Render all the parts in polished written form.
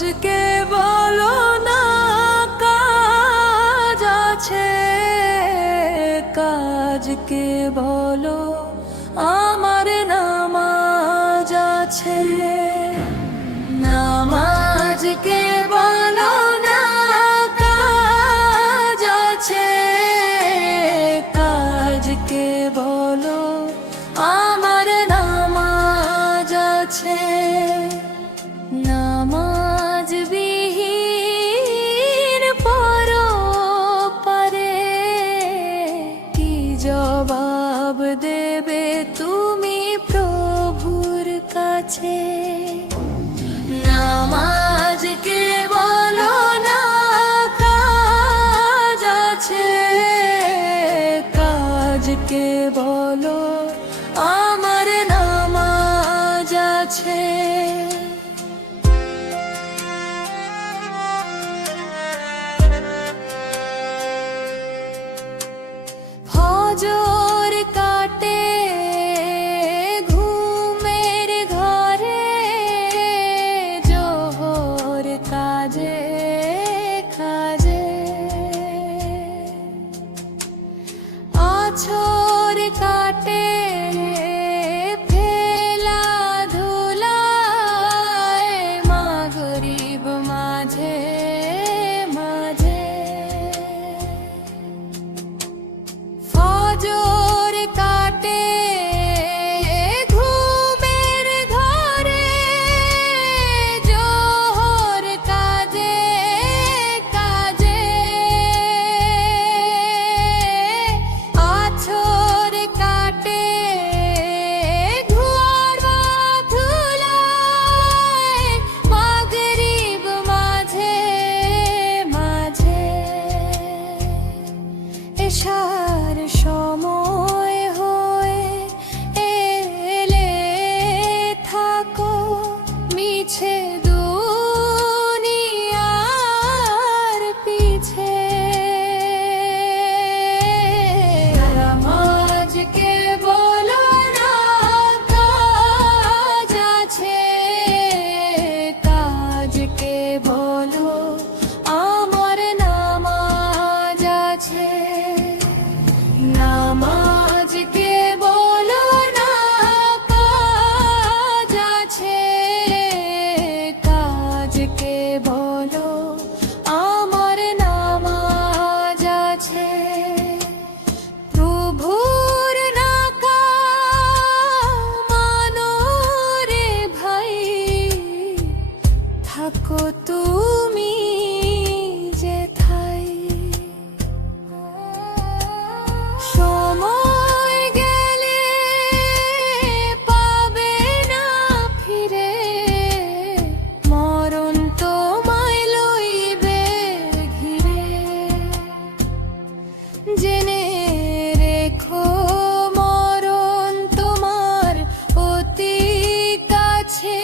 আজকে বলো না কাজ আছে, কাজকে বলো আমার নামাজ আছে। নামাজকে বলো না কাজ আছে, কাজকে বলো আমার নামাজ আছে। নামাজ বিহীন পরপারে কি জবাব দেবে তুমি প্রভুর কাছে? নামাজকে বলো না কাজ আছে, কাজকে বলো আমার নামাজ আছে। ফজর কাটে ঘুমের ঘরে, জোহর কাজে কাজে, আছর কাটে ফেলা ধুলায়, মাগরিব মাঝে মাঝে। ফজর কাটে ঘুমের ঘরে, জোহর কাজে কাজে, আছর কাটে ঘুয়ার ধুলায়, মাগরিব মাঝে মাঝে। এশার সময় হয়ে এলে থাকো মিছে দুনিয়ার পিছে। নামাজকে বলো না কাজ আছে, কাজকে বলো আমার নামাজ আছে। নামাজকে বলো না কাজ আছে, কাজকে বলো আমার নামাজ আছে। প্রভুর নাকা মানো রে ভাই, থাকো তুমি যেথায়। সময় গেলে পাবে না ফিরে, মরণ তোমায় লইবে ঘিরে। জেনে রেখো মরণ তোমার অতি কাছে।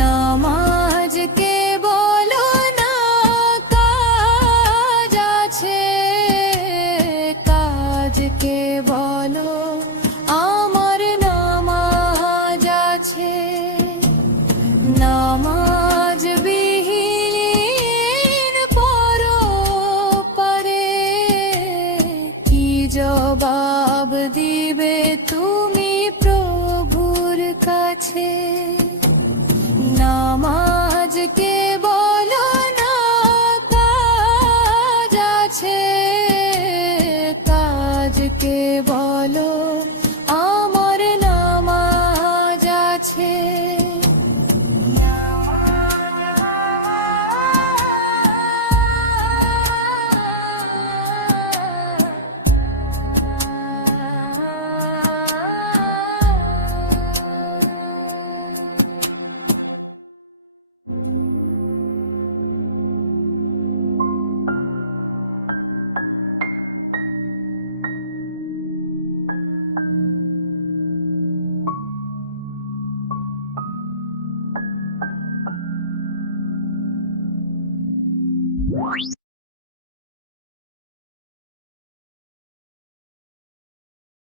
নামাজকে বলো না কাজ আছে, কাজকে বলো আমার নামাজ আছে। নামাজ বিহীন পরপারে কি জবাব দিবে তুমি প্রভুর কাছে? নামাজকে বলো না কাজ আছে,